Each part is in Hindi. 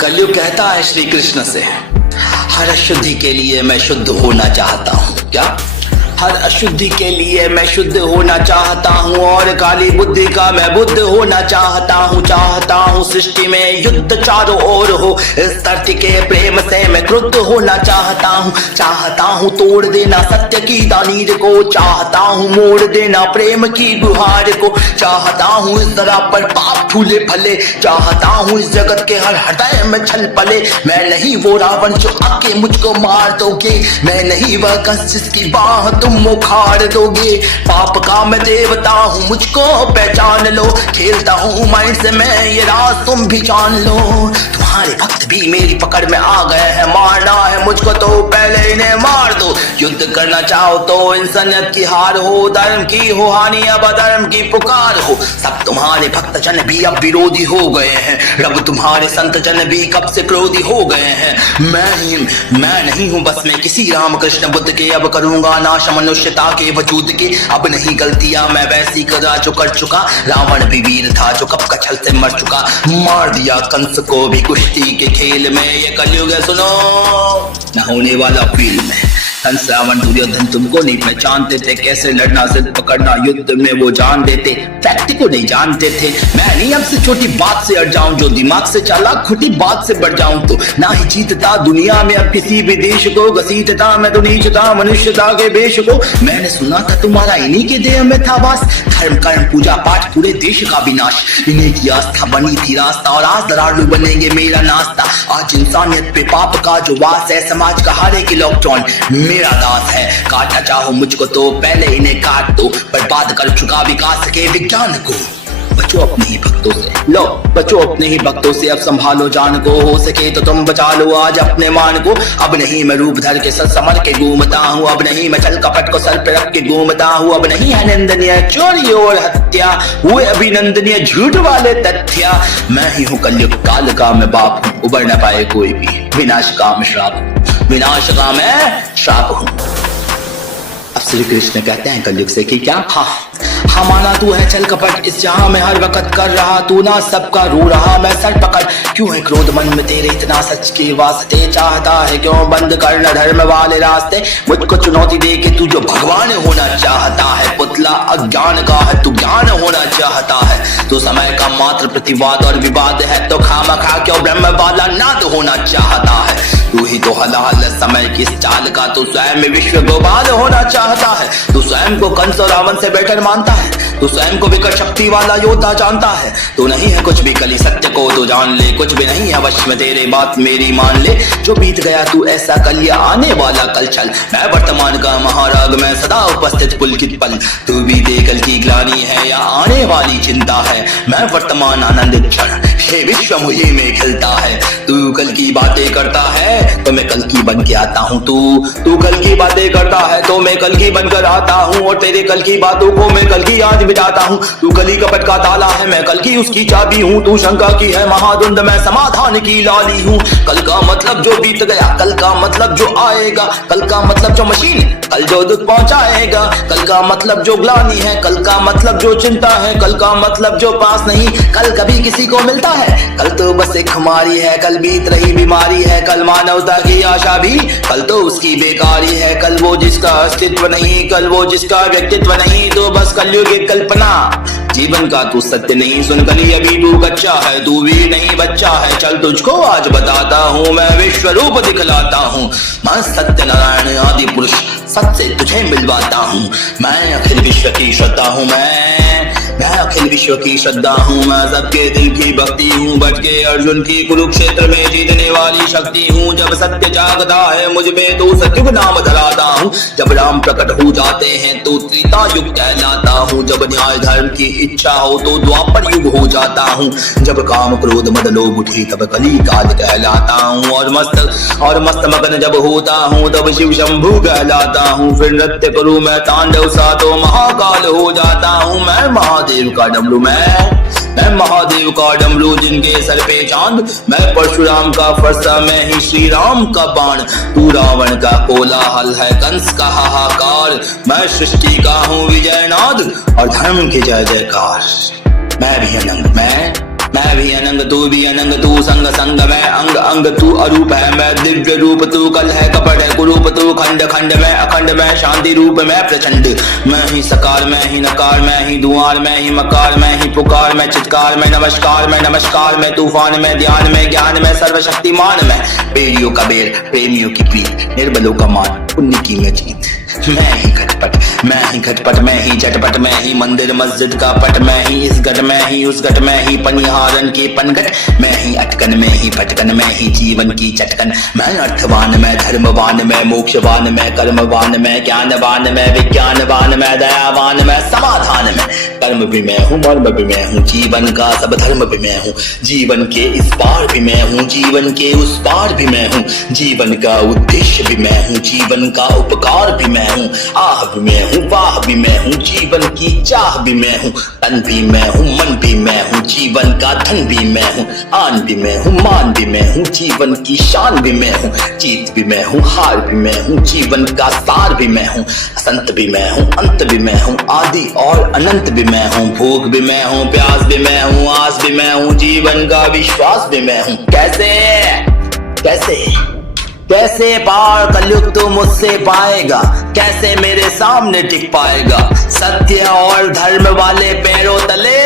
कलयुग कहता है श्री कृष्ण से, हर अशुद्धि के लिए मैं शुद्ध होना चाहता हूँ। क्या? हर अशुद्धि के लिए मैं शुद्ध होना चाहता हूँ और काली बुद्धि का मैं बुद्ध होना चाहता हूँ सृष्टि में युद्ध चारों ओर हो, इस धरती के प्रेम से मैं क्रुद्ध होना चाहता हूँ तोड़ देना सत्य की तानीर को, चाहता हूँ मोड़ देना प्रेम की गुहार को, चाहता हूँ इस तरह पर पाप फूले फले, चाहता हूँ इस जगत के हर हृदय में छल पले। मैं नहीं वो रावण जो आके मुझको मार दोगे, मैं नहीं वह कंस जिसकी बाह तुम उखाड़ दोगे। पाप का मैं देवता हूँ, मुझको पहचान लो, खेलता हूँ माइंड से मैं ये राज तुम भी जान लो। तुम्हारे भक्त भी मेरी पकड़ में आ गए हैं, मारना है मुझको तो पहले इन्हें मार दो। युद्ध करना चाहो तो इंसानियत की हार हो, धर्म की हो हानि अब अधर्म की पुकार हो। सब तुम्हारे भक्त जन भी अब विरोधी हो गए हैं, रब तुम्हारे संत जन भी कब से क्रोधी हो गए हैं। मैं नहीं हूँ बस में किसी राम कृष्ण बुद्ध के, अब करूंगा नाश मनुष्यता के वजूद के। अब नहीं गलतियां मैं वैसी करा जो कर चुका, रावण भी वीर था जो कब कछल से मर चुका, मार दिया कंस को भी कुश्ती के खेल में। ये कलयुग है सुनो न होने वाला फील में। कंस रावण दुर्योधन तुमको नहीं पहचानते थे, कैसे लड़ना जिद पकड़ना युद्ध में वो जान देते, फैक्ट को नहीं जानते थे। मैं नहीं अब से छोटी बात से अड़ जाऊं, जो दिमाग से चालाक खोटी बात से बढ़ जाऊं तो ना ही जीतता दुनिया में अब किसी भी देश को, घसीटता मैं तो नीचता मनुष्यता के वेश को। मैंने सुना था तुम्हारा इन्हीं के देह में था वास, धर्म कर्म पूजा पाठ पूरे देश का विनाश, इन्हीं की आस्था बनी थी रास्ता और आज दरालू बनेंगे मेरा नाश्ता। आज इंसानियत पे पाप का जो वास है, समाज का हर एक इलेक्ट्रॉन मेरा दास है। काटना चाहो मुझको तो पहले इन्हें काट दो, बर्बाद कर चुका विकास के विज्ञान को। बचो अपने ही भक्तों से, लो बचो अपने ही भक्तों से, अब संभालो जान को, हो सके तो तुम बचा लो आज अपने मान को। अब नहीं मैं रूप धर के सर समर के घूमता हूँ, अब नहीं मैं चल कपट को सर पे रख के घूमता हूँ, अब नहीं है निंदनीय चोरी और हत्या, हुए अभिनंदनीय झूठ वाले तथ्या। मैं ही हूँ कलयुग काल का मैं बाप हूँ, उबर न पाए कोई भी, विनाश का मैं श्राप, विनाश का मैं श्राप हूँ। अब श्री कृष्ण कहते हैं कलयुग से कि क्या? हाँ माना तू है चल कपट इस जहां में हर वक्त कर रहा, तू ना सबका रू रहा मैं सर पकड़। क्यों है क्रोध मन में तेरे इतना सच के वास्ते, चाहता है क्यों बंद करना धर्म वाले रास्ते। मुझको चुनौती दे के तू जो भगवान होना चाहता है, पुतला अज्ञान का है तू ज्ञान होना चाहता है। तू समय का मात्र प्रतिवाद और विवाद है, तो खामा खा क्यों ब्रह्म वाला नाद होना चाहता है। तू ही तो हलाल समय की इस चाल का, तू स्वयं में विश्व गोपाल होना चाहता है। तू स्वयं को कंस और रावण से बेटर मानता है, तू स्वयं को विकट शक्ति वाला योद्धा जानता है। तू नहीं है कुछ भी कली सत्य को तो जान ले, कुछ भी नहीं है वश में तेरे बात मेरी मान ले। जो बीत गया तू ऐसा कल या आने वाला कल चल, मैं वर्तमान का महाराग मैं सदा उपस्थित पुलकित पल। तू भी दे कल की ग्लानी है या आने वाली चिंता है, मैं वर्तमान आनंदित क्षण, हे विश्व मुझे में खिलता है। तू कल की बातें करता है तो मैं कल की बन के आता हूँ, तू कल की बातें करता है तो मैं कल की बनकर आता हूँ, और तेरे कल की बातों को मैं कल की याद मिटाता हूँ। तू कली कपट का ताला है मैं कल की उसकी चाबी हूँ, तू शंका की है महाधुंध मैं समाधान की लाली हूँ। कल का मतलब जो बीत गया, कल का मतलब जो आएगा, कल का मतलब जो मशीन कल जो दुख पहुंचाएगा, कल का मतलब जो ग्लानी है, कल का मतलब जो चिंता है, कल का मतलब जो पास नहीं कल कभी किसी को मिलता है। कल तो बस एक खुमारी है, कल बीत रही बीमारी है, कल मानवता की आशा भी कल तो उसकी बेकारी है। कल वो जिसका अस्तित्व नहीं, कल वो जिसका व्यक्तित्व नहीं, तो बस कलयुग एक कल्पना, जीवन का तू सत्य नहीं। सुन कली अभी तू कच्चा है, तू भी नहीं बच्चा है, चल तुझको आज बताता हूँ मैं विश्व रूप दिखलाता हूँ। मैं सत्य नारायण आदि पुरुष सत्य से तुझे मिलवाता हूँ, मैं अखिल विश्व की श्रद्धा हूँ, मैं अखिल विश्व की श्रद्धा हूँ। मैं सबके दिल की भक्ति हूँ, बच के अर्जुन की कुरुक्षेत्र में जीतने वाली शक्ति हूँ। जब सत्य जागता है मुझ में तो सत्युग नाम धराता हूँ, जब राम प्रकट हो जाते हैं तो त्रेता युग कहलाता हूँ, जब न्याय धर्म की इच्छा हो तो द्वापर युग हो जाता हूँ, जब काम क्रोध मद लोभ उठे तब कली काल कहलाता हूँ, और मस्त मगन जब होता हूँ तब शिव शंभु कहलाता हूँ। फिर नृत्य करूँ मैं तांडव सा तो महाकाल हो जाता हूँ। मैं महादेव का डमरू, मैं महादेव का डमरू जिनके सर पे चांद, मैं परशुराम का फरसा मैं ही श्री राम का बाण। तू रावण का कोलाहल है कंस का हाहाकार, मैं सृष्टि का हूँ विजयनाद और धर्म की जय जयकार। मैं भी अनंग, मैं भी अनंग तू भी अनंग, तू संग संग मैं अंग अंग, तू अरूप है मैं दिव्य रूप, तू कल है कपट है कुरूप, तू खंड खंड मैं अखंड मैं शांति रूप मैं प्रचंड। मैं ही सकार मैं ही नकार, मैं ही दुआर मैं ही मकार, मैं ही पुकार मैं चित्कार मैं नमस्कार मैं तूफान मैं ध्यान में ज्ञान में सर्वशक्तिमान मैं। बेड़ियों का बेर प्रेमियों की प्रीत, निर्बलों का मान पुण्य की मैं जीत। मैं ही खटपट मैं ही खटपट मैं ही झटपट, मैं ही मंदिर मस्जिद का पट, मैं ही इस घट मैं ही उस घट, मैं ही पनिहारन के पनघट, मैं ही अटकन मैं ही भटकन, मैं ही जीवन की चटकन। मैं अर्थवान मैं धर्मवान मैं मोक्षवान मैं कर्मवान मैं ज्ञानवान मैं विज्ञानवान मैं दयावान मैं समाधान मैं। कर्म भी मैं हूँ मर्म भी मैं हूँ, जीवन का सब धर्म भी मैं हूँ, जीवन के इस पार भी मैं हूँ, जीवन के उस पार भी मैं हूँ, जीवन का उद्देश्य भी मैं हूँ, जीवन का उपकार भी मैं हूँ, आह भी मैं हूँ वाह भी मैं हूँ, जीवन की चाह भी मैं हूँ, तन भी मैं हूँ मन भी मैं हूँ, जीवन का धन भी मैं हूँ, आन भी मैं हूँ मान भी मैं हूँ, जीवन की शान भी मैं हूँ, जीत भी मैं हूँ हार भी मैं हूँ, जीवन का सार भी मैं हूँ, संत भी मैं हूँ अंत भी मैं हूँ, आदि और अनंत भी मैं हूँ, भूख भी मैं हूँ प्यास भी मैं हूँ, आस भी मैं हूँ, जीवन का विश्वास भी मैं हूँ। कैसे कैसे कैसे पार कलयुग तू मुझसे पाएगा, कैसे मेरे सामने टिक पाएगा, सत्य और धर्म वाले पैरों तले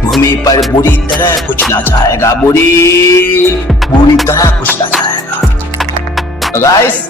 भूमि पर बुरी तरह कुचला जाएगा, बुरी तरह कुचला जाएगा। गाइस